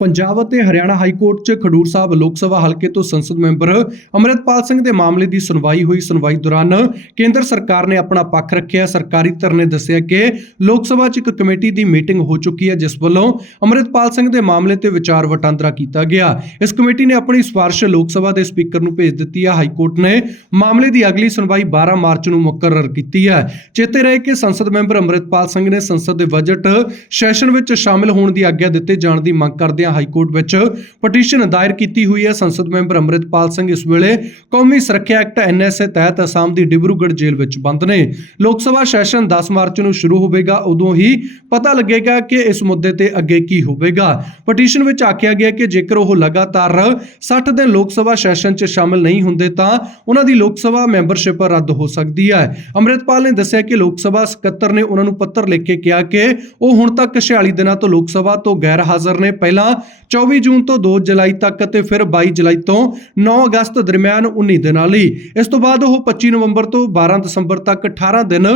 ਪੰਜਾਬ ਅਤੇ Haryana high court 'ਚ ਖਡੂਰ ਸਾਹਿਬ ਲੋਕ ਸਭਾ ਹਲਕੇ ਤੋਂ ਸੰਸਦ ਮੈਂਬਰ ਅਮਰਿਤਪਾਲ ਸਿੰਘ ਦੇ ਮਾਮਲੇ ਦੀ ਸੁਣਵਾਈ ਹੋਈ ਸੁਣਵਾਈ ਦੌਰਾਨ ਕੇਂਦਰ ਸਰਕਾਰ ਨੇ ਆਪਣਾ ਪੱਖ ਰੱਖਿਆ। ਸਰਕਾਰੀ ਧਿਰ ਨੇ ਦੱਸਿਆ ਕਿ ਲੋਕ ਸਭਾ 'ਚ ਇੱਕ ਕਮੇਟੀ ਦੀ ਮੀਟਿੰਗ ਹੋ ਚੁੱਕੀ ਹੈ, ਜਿਸ ਵੱਲੋਂ ਅਮਰਿਤਪਾਲ ਸਿੰਘ ਦੇ ਮਾਮਲੇ ਤੇ ਵਿਚਾਰ ਵਟਾਂਦਰਾ ਕੀਤਾ ਗਿਆ। ਇਸ ਕਮੇਟੀ ਨੇ ਆਪਣੀ ਸਿਫਾਰਿਸ਼ ਲੋਕ ਸਭਾ ਦੇ ਸਪੀਕਰ ਨੂੰ ਭੇਜ ਦਿੱਤੀ ਹੈ। ਹਾਈ ਕੋਰਟ ਨੇ ਮਾਮਲੇ ਦੀ ਅਗਲੀ ਸੁਣਵਾਈ 12 ਮਾਰਚ ਨੂੰ ਮੁਕਰਰ ਕੀਤੀ ਹੈ। ਚੇਤੇ ਰਹੇ ਕਿ ਸੰਸਦ ਮੈਂਬਰ ਅਮਰਿਤਪਾਲ ਸਿੰਘ ਨੇ ਸੰਸਦ ਦੇ ਬਜਟ ਸੈਸ਼ਨ ਵਿੱਚ ਸ਼ਾਮਲ ਹੋਣ ਦੀ ਆਗਿਆ ਦਿੱਤੇ ਜਾਣ ਦੀ ਮੰਗ ਕਰਦਿਆਂ ਹਾਈ ਕੋਰਟ ਵਿੱਚ। ਪਟੀਸ਼ਨ ਦਾਇਰ ਕੀਤੀ ਹੋਈ ਹੈ ਸੰਸਦ ਮੈਂਬਰ ਅਮਰਿਤਪਾਲ ਸਿੰਘ। ਇਸ ਵੇਲੇ ਕੌਮੀ ਸੁਰੱਖਿਆ ਐਕਟ ਐਨਐਸਏ ਤਹਿਤ ਅਸਾਮ ਦੀ ਡਿਬਰੂਗੜ੍ਹ ਜੇਲ੍ਹ ਵਿੱਚ ਬੰਦ ਨੇ। ਲੋਕ ਸਭਾ ਸੈਸ਼ਨ 10 ਮਾਰਚ ਨੂੰ ਸ਼ੁਰੂ ਹੋਵੇਗਾ। ਉਦੋਂ ਹੀ ਪਤਾ ਲੱਗੇਗਾ ਕਿ ਇਸ ਮੁੱਦੇ ਤੇ ਅੱਗੇ ਕੀ ਹੋਵੇਗਾ। ਪਟੀਸ਼ਨ ਵਿੱਚ ਆਖਿਆ ਗਿਆ ਕਿ ਜੇਕਰ ਉਹ ਲਗਾਤਾਰ 60 ਦਿਨ ਲੋਕ ਸਭਾ ਸੈਸ਼ਨ 'ਚ ਸ਼ਾਮਲ ਨਹੀਂ ਹੁੰਦੇ ਤਾਂ ਉਹਨਾਂ ਦੀ ਲੋਕ ਸਭਾ ਮੈਂਬਰਸ਼ਿਪ ਰੱਦ ਹੋ ਸਕਦੀ ਹੈ। ਅੰਮ੍ਰਿਤਪਾਲ ਨੇ ਦੱਸਿਆ ਕਿ ਲੋਕ ਸਭਾ ਸਕੱਤਰ ਨੇ ਉਹਨਾਂ ਨੂੰ ਪੱਤਰ ਲਿਖ ਕੇ ਕਿਹਾ ਕਿ ਉਹ ਹੁਣ ਤੱਕ 46 ਦਿਨਾਂ ਤੋਂ ਲੋਕ ਸਭਾ ਤੋਂ ਗੈਰ ਹਾਜ਼ਰ ਨੇ। ਪਹਿਲਾਂ 24 ਜੂਨ ਤੋਂ 2 ਜੁਲਾਈ ਤੱਕ ਅਤੇ ਫਿਰ 22 ਜੁਲਾਈ ਤੋਂ 9 ਅਗਸਤ ਦਰਮਿਆਨ 19 ਦਿਨਾਂ ਲਈ। ਇਸ ਤੋਂ ਬਾਅਦ ਉਹ 25 ਨਵੰਬਰ ਤੋਂ 12 ਦਸੰਬਰ ਤੱਕ 18 ਦਿਨ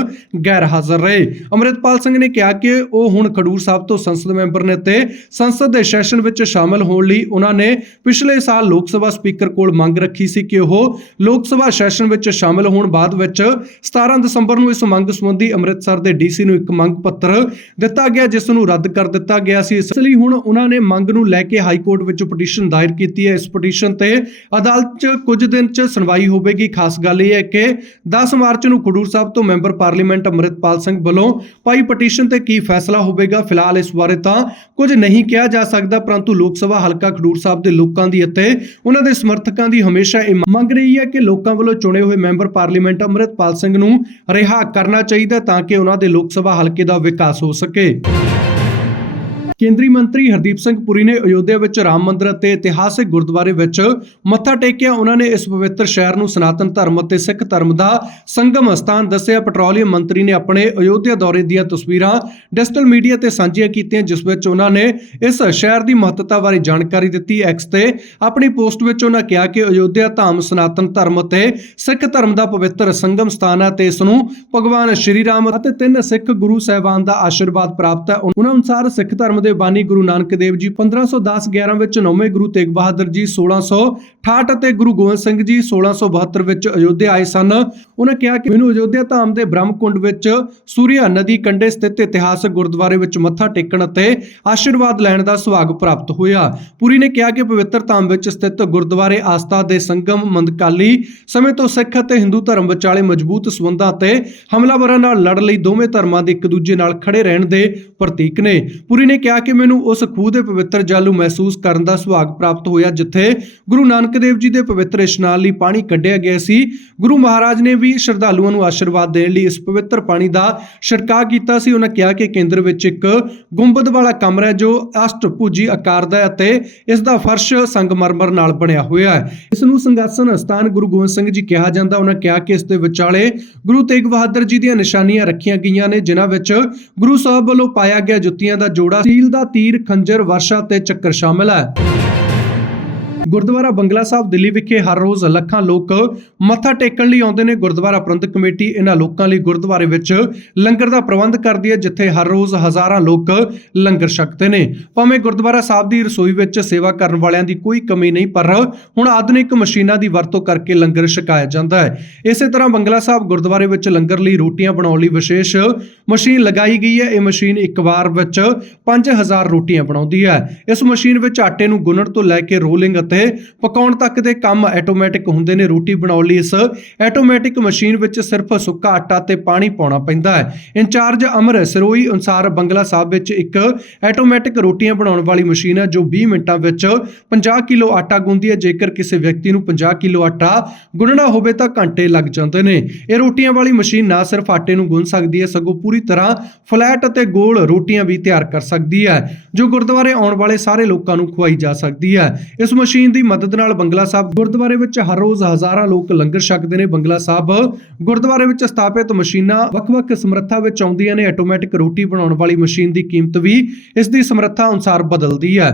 ਗੈਰ ਹਾਜ਼ਰ ਰਹੇ। ਅੰਮ੍ਰਿਤਪਾਲ ਸਿੰਘ ਨੇ ਕਿਹਾ ਕਿ ਉਹ ਹੁਣ ਖਡੂਰ ਸਾਹਿਬ ਤੋਂ ਸੰਸਦ ਮੈਂਬਰ ਨੇ ਤੇ ਸੰਸਦ ਦੇ ਸੈਸ਼ਨ ਵਿੱਚ ਸ਼ਾਮਲ ਹੋਣ ਲਈ ਉਹਨਾਂ ਨੇ ਪਿਛਲੇ ਸਾਲ ਲੋਕ ਸਭਾ ਸਪੀਕਰ ਕੋਲ ਮੰਗ ਰੱਖੀ ਸੀ ਕਿ ਉਹ ਲੋਕ ਸਭਾ ਸੈਸ਼ਨ ਵਿੱਚ ਸ਼ਾਮਲ ਹੋਣ ਬਾਅਦ ਵਿੱਚ 17 ਦਸੰਬਰ ਨੂੰ ਇਸ ਮੰਗ ਸੰਬੰਧੀ ਅੰਮ੍ਰਿਤਸਰ ਦੇ ਡੀਸੀ ਨੂੰ ਇੱਕ ਮੰਗ ਪੱਤਰ ਦਿੱਤਾ ਗਿਆ, ਜਿਸ ਨੂੰ ਰੱਦ ਕਰ ਦਿੱਤਾ ਗਿਆ ਸੀ। ਇਸ ਲਈ ਹੁਣ ਉਹਨਾਂ ਨੇ ਮੰਗ ਨੂੰ ਲੈ ਕੇ ਹਾਈ ਕੋਰਟ ਵਿੱਚ ਪਟੀਸ਼ਨ ਦਾਇਰ ਕੀਤੀ ਹੈ। ਇਸ ਪਟੀਸ਼ਨ ਤੇ ਅਦਾਲਤ 'ਚ ਕੁਝ ਦਿਨ 'ਚ ਸੁਣਵਾਈ ਹੋਵੇਗੀ। ਖਾਸ ਗੱਲ ਇਹ ਹੈ ਕਿ 10 ਮਾਰਚ ਨੂੰ ਖਡੂਰ ਸਾਹਿਬ ਤੋਂ ਮੈਂਬਰ ਪਾਰਲੀਮੈਂਟ ਅੰਮ੍ਰਿਤਪਾਲ ਸਿੰਘ ਵੱਲੋਂ ਪਾਈ ਪਟੀਸ਼ਨ ਤੇ ਕੀ ਫੈਸਲਾ ਹੋਵੇਗਾ, ਫਿਲਹਾਲ ਇਸ ਬਾਰੇ ਤਾਂ ਕੁਝ ਨਹੀਂ ਕਿਹਾ ਜਾ ਸਕਦਾ, ਪਰੰਤੂ ਲੋਕ ਸਭਾ ਹਲਕਾ ਖਡੂਰ ਸਾਹਿਬ ਦੇ ਲੋਕਾਂ ਦੀ ਅਤੇ ਉਹਨਾਂ ਦੇ ਸਮਰਥਕਾਂ ਦੀ ਹਮੇਸ਼ਾ ਇਹ ਮੰਗ ਰਹੀ ਹੈ ਕਿ ਲੋਕਾਂ ਵੱਲੋਂ ਚੁਣੇ ਹੋਏ ਮੈਂਬਰ ਪਾਰਲੀਮੈਂਟ ਅੰਮ੍ਰਿਤਪਾਲ ਸਿੰਘ ਨੂੰ ਰਿਹਾ ਕਰਨਾ ਚਾਹੀਦਾ ਤਾਂ ਕਿ ਉਹਨਾਂ ਦੇ ਲੋਕ ਸਭਾ ਹਲਕੇ ਦਾ ਵਿਕਾਸ ਹੋ ਸਕੇ। ਕੇਂਦਰੀ ਮੰਤਰੀ ਹਰਦੀਪ ਸਿੰਘ ਪੁਰੀ ਨੇ ਅਯੋਧਿਆ ਵਿੱਚ ਰਾਮ ਮੰਦਿਰ ਅਤੇ ਇਤਿਹਾਸਕ ਗੁਰਦੁਆਰੇ ਵਿੱਚ ਮੱਥਾ ਟੇਕਿਆ। ਉਹਨਾਂ ਨੇ ਇਸ ਪਵਿੱਤਰ ਸ਼ਹਿਰ ਨੂੰ ਸਨਾਤਨ ਧਰਮ ਅਤੇ ਸਿੱਖ ਧਰਮ ਦਾ ਸੰਗਮ ਸਥਾਨ ਦੱਸਿਆ। ਪੈਟਰੋਲੀਅਮ ਮੰਤਰੀ ਨੇ ਆਪਣੇ ਅਯੋਧਿਆ ਦੌਰੇ ਦੀਆਂ ਤਸਵੀਰਾਂ ਡਿਜੀਟਲ ਮੀਡੀਆ ਤੇ ਸਾਂਝੀਆਂ ਕੀਤੀਆਂ, ਜਿਸ ਵਿੱਚ ਉਹਨਾਂ ਨੇ ਇਸ ਸ਼ਹਿਰ ਦੀ ਮਹੱਤਤਾ ਬਾਰੇ ਜਾਣਕਾਰੀ ਦਿੱਤੀ। ਐਕਸ ਤੇ ਆਪਣੀ ਪੋਸਟ ਵਿੱਚ ਉਹਨਾਂ ਕਿਹਾ ਕਿ ਅਯੋਧਿਆ ਧਾਮ ਸਨਾਤਨ ਧਰਮ ਅਤੇ ਸਿੱਖ ਧਰਮ ਦਾ ਪਵਿੱਤਰ ਸੰਗਮ ਸਥਾਨ ਹੈ ਤੇ ਇਸ ਨੂੰ ਭਗਵਾਨ ਸ਼੍ਰੀ ਰਾਮ ਅਤੇ ਤਿੰਨ ਸਿੱਖ ਗੁਰੂ ਸਹਿਬਾਨ ਦਾ ਆਸ਼ੀਰਵਾਦ ਪ੍ਰਾਪਤ ਹੈ। ਉਹਨਾਂ ਅਨੁਸਾਰ ਸਿੱਖ ਧਰਮ ਦੇ ਬਾਨੀ ਗੁਰੂ ਨਾਨਕ ਦੇਵ ਜੀ 1510 11 ਵਿੱਚ ਨੌਵੇਂ ਗੁਰੂ ਤੇਗ ਬਹਾਦਰ ਜੀ 1668 ਅਤੇ ਗੁਰੂ ਗੋਬਿੰਦ ਸਿੰਘ ਜੀ 1672 ਵਿੱਚ ਅਯੋਧਿਆ ਆਏ ਸਨ। ਉਹਨਾਂ ਕਿਹਾ ਕਿ ਮੈਨੂੰ ਅਯੋਧਿਆ ਧਾਮ ਦੇ ਬ੍ਰਹਮਕੁੰਡ ਵਿੱਚ ਸੂਰਿਆ ਨਦੀ ਕੰਢੇ ਸਥਿਤ ਇਤਿਹਾਸਕ ਗੁਰਦੁਆਰੇ ਵਿੱਚ ਮੱਥਾ ਟੇਕਣ ਅਤੇ ਆਸ਼ੀਰਵਾਦ ਲੈਣ ਦਾ ਸੁਭਾਗ ਪ੍ਰਾਪਤ ਹੋਇਆ। ਪੁਰੀ ਨੇ ਕਿਹਾ ਕਿ ਪਵਿੱਤਰ ਧਾਮ ਵਿੱਚ ਸਥਿਤ ਗੁਰਦੁਆਰੇ ਆਸਥਾ ਦੇ ਸੰਗਮ ਮੰਦਕਾਲੀ ਸਮੇਂ ਤੋਂ ਸਿੱਖ ਅਤੇ ਹਿੰਦੂ ਧਰਮ ਵਿਚਾਲੇ ਮਜ਼ਬੂਤ ਸਬੰਧਾਂ ਤੇ ਹਮਲਾਵਰਾਂ ਨਾਲ ਲੜਨ ਲਈ ਦੋਵੇਂ ਧਰਮਾਂ ਦੇ ਇੱਕ ਦੂਜੇ ਨਾਲ ਖੜੇ ਰਹਿਣ ਦੇ ਪ੍ਰਤੀਕ ਨੇ। ਪੁਰੀ ਨੇ ਕਿਹਾ ਕਿਹਾ ਕਿ ਮੈਨੂੰ ਉਸ ਖੂਹ ਦੇ ਪਵਿੱਤਰ ਜਲ ਨੂੰ ਮਹਿਸੂਸ ਕਰਨ ਦਾ ਸੁਭਾਗ ਪ੍ਰਾਪਤ ਹੋਇਆ, ਜਿੱਥੇ ਗੁਰੂ ਨਾਨਕ ਦੇਵ ਜੀ ਦੇ ਪਵਿੱਤਰ ਇਸ਼ਨਾਨ ਲਈ ਪਾਣੀ ਕੱਢਿਆ ਗਿਆ ਸੀ। ਗੁਰੂ ਮਹਾਰਾਜ ਨੇ ਵੀ ਸ਼ਰਧਾਲੂਆਂ ਨੂੰ ਆਸ਼ੀਰਵਾਦ ਦੇਣ ਲਈ ਇਸ ਪਵਿੱਤਰ ਪਾਣੀ ਦਾ ਛਿੜਕਾਅ ਕੀਤਾ ਸੀ। ਉਹਨਾਂ ਕਿਹਾ ਕਿ ਕੇਂਦਰ ਵਿੱਚ ਇੱਕ ਗੁੰਬਦ ਵਾਲਾ ਕਮਰਾ ਹੈ, ਜੋ ਅਸ਼ਟਭੁਜੀ ਆਕਾਰ ਦਾ ਹੈ ਅਤੇ ਇਸ ਦਾ ਫਰਸ਼ ਸੰਗਮਰਮਰ ਨਾਲ ਬਣਿਆ ਹੋਇਆ ਹੈ। ਇਸ ਨੂੰ ਸੰਗਾਸਨ ਸਥਾਨ ਗੁਰੂ ਗੋਬਿੰਦ ਸਿੰਘ ਜੀ ਕਿਹਾ ਜਾਂਦਾ। ਉਹਨਾਂ ਕਿਹਾ ਕਿ ਇਸ ਦੇ ਵਿਚਾਲੇ ਗੁਰੂ ਤੇਗ ਬਹਾਦਰ ਜੀ ਦੀਆਂ ਨਿਸ਼ਾਨੀਆਂ ਰੱਖੀਆਂ ਗਈਆਂ ਨੇ, ਜਿਨ੍ਹਾਂ ਵਿੱਚ ਗੁਰੂ ਸਾਹਿਬ ਵੱਲੋਂ ਪਾਇਆ ਗਿਆ ਜੁੱਤੀਆਂ ਦਾ ਜੋੜਾ ਸੀ। ਸੀਲ ਦਾ ਤੀਰ ਖੰਜਰ ਵਰਸ਼ਾ ਤੇ ਚੱਕਰ ਸ਼ਾਮਲ ਹੈ। ਗੁਰਦੁਆਰਾ ਬੰਗਲਾ ਸਾਹਿਬ ਦਿੱਲੀ ਵਿਖੇ ਹਰ ਰੋਜ਼ ਲੱਖਾਂ ਲੋਕ ਮੱਥਾ ਟੇਕਣ ਲਈ ਆਉਂਦੇ ਨੇ। ਗੁਰਦੁਆਰਾ ਪ੍ਰਬੰਧਕ ਕਮੇਟੀ ਇਹਨਾਂ ਲੋਕਾਂ ਲਈ ਗੁਰਦੁਆਰੇ ਵਿੱਚ ਲੰਗਰ ਦਾ ਪ੍ਰਬੰਧ ਕਰਦੀ ਹੈ, ਜਿੱਥੇ ਹਰ ਰੋਜ਼ ਹਜ਼ਾਰਾਂ ਲੋਕ ਲੰਗਰ ਛਕਦੇ ਨੇ। ਭਾਵੇਂ ਗੁਰਦੁਆਰਾ ਸਾਹਿਬ ਦੀ ਰਸੋਈ ਵਿੱਚ ਸੇਵਾ ਕਰਨ ਵਾਲਿਆਂ ਦੀ ਕੋਈ ਕਮੀ ਨਹੀਂ, ਪਰ ਹੁਣ ਆਧੁਨਿਕ ਮਸ਼ੀਨਾਂ ਦੀ ਵਰਤੋਂ ਕਰਕੇ ਲੰਗਰ ਛਕਾਇਆ ਜਾਂਦਾ ਹੈ। ਇਸੇ ਤਰ੍ਹਾਂ ਬੰਗਲਾ ਸਾਹਿਬ ਗੁਰਦੁਆਰੇ ਵਿੱਚ ਲੰਗਰ ਲਈ ਰੋਟੀਆਂ ਬਣਾਉਣ ਲਈ ਵਿਸ਼ੇਸ਼ ਮਸ਼ੀਨ ਲਗਾਈ ਗਈ ਹੈ। ਇਹ ਮਸ਼ੀਨ ਇੱਕ ਵਾਰ ਵਿੱਚ 5000 ਰੋਟੀਆਂ ਬਣਾਉਂਦੀ ਹੈ। ਇਸ ਮਸ਼ੀਨ ਵਿੱਚ ਆਟੇ ਨੂੰ ਗੁੰਨਣ ਤੋਂ ਲੈ ਕੇ ਰੋਲਿੰਗ ਅਤੇ ਪਕਾਉਣ ਤੱਕ ਦੇ ਕੰਮ ਆਟੋਮੈਟਿਕ ਹੁੰਦੇ ਨੇ। ਰੋਟੀ ਬਣਾਉਣ ਲਈ ਇਸ ਆਟੋਮੈਟਿਕ ਮਸ਼ੀਨ ਵਿੱਚ ਸਿਰਫ ਸੁੱਕਾ ਆਟਾ ਤੇ ਪਾਣੀ ਪਾਉਣਾ ਪੈਂਦਾ ਹੈ। ਇੰਚਾਰਜ ਅਮਰ ਸਰੋਈ ਅਨੁਸਾਰ ਬੰਗਲਾ ਸਾਹਿਬ ਵਿੱਚ ਇੱਕ ਆਟੋਮੈਟਿਕ ਰੋਟੀਆਂ ਬਣਾਉਣ ਵਾਲੀ ਮਸ਼ੀਨ ਹੈ, ਜੋ 20 ਮਿੰਟਾਂ ਵਿੱਚ 50 ਕਿਲੋ ਆਟਾ ਗੁੰਦੀ ਹੈ। ਜੇਕਰ ਕਿਸੇ ਵਿਅਕਤੀ ਨੂੰ 50 ਕਿਲੋ ਆਟਾ ਗੁੰਨਣਾ ਹੋਵੇ ਤਾਂ ਘੰਟੇ ਲੱਗ ਜਾਂਦੇ ਨੇ। ਇਹ ਰੋਟੀਆਂ ਵਾਲੀ ਮਸ਼ੀਨ ਨਾ ਸਿਰਫ ਆਟੇ ਨੂੰ ਗੁੰਨ ਸਕਦੀ ਹੈ, ਸਗੋਂ ਪੂਰੀ ਤਰ੍ਹਾਂ ਫਲੈਟ ਅਤੇ ਗੋਲ ਰੋਟੀਆਂ ਵੀ ਤਿਆਰ ਕਰ ਸਕਦੀ ਹੈ, ਜੋ ਗੁਰਦੁਆਰੇ ਆਉਣ ਵਾਲੇ ਸਾਰੇ ਲੋਕਾਂ ਨੂੰ ਖਵਾਈ ਜਾ ਸਕਦੀ ਹੈ। ਇਸ ਮਸ਼ੀਨ ਮਸ਼ੀਨ ਦੀ ਮਦਦ ਨਾਲ ਬੰਗਲਾ ਸਾਹਿਬ ਗੁਰਦੁਆਰੇ ਵਿੱਚ ਹਰ ਰੋਜ਼ ਹਜ਼ਾਰਾਂ ਲੋਕ ਲੰਗਰ ਛਕਦੇ ਨੇ। ਬੰਗਲਾ ਸਾਹਿਬ ਗੁਰਦੁਆਰੇ ਵਿੱਚ ਸਥਾਪਿਤ ਮਸ਼ੀਨਾਂ ਵੱਖ-ਵੱਖ ਸਮਰੱਥਾ ਵਿੱਚ ਆਉਂਦੀਆਂ ਨੇ। ਆਟੋਮੈਟਿਕ ਰੋਟੀ ਬਣਾਉਣ ਵਾਲੀ ਮਸ਼ੀਨ ਦੀ ਕੀਮਤ ਵੀ ਇਸ ਦੀ ਸਮਰੱਥਾ ਅਨੁਸਾਰ ਬਦਲਦੀ ਹੈ।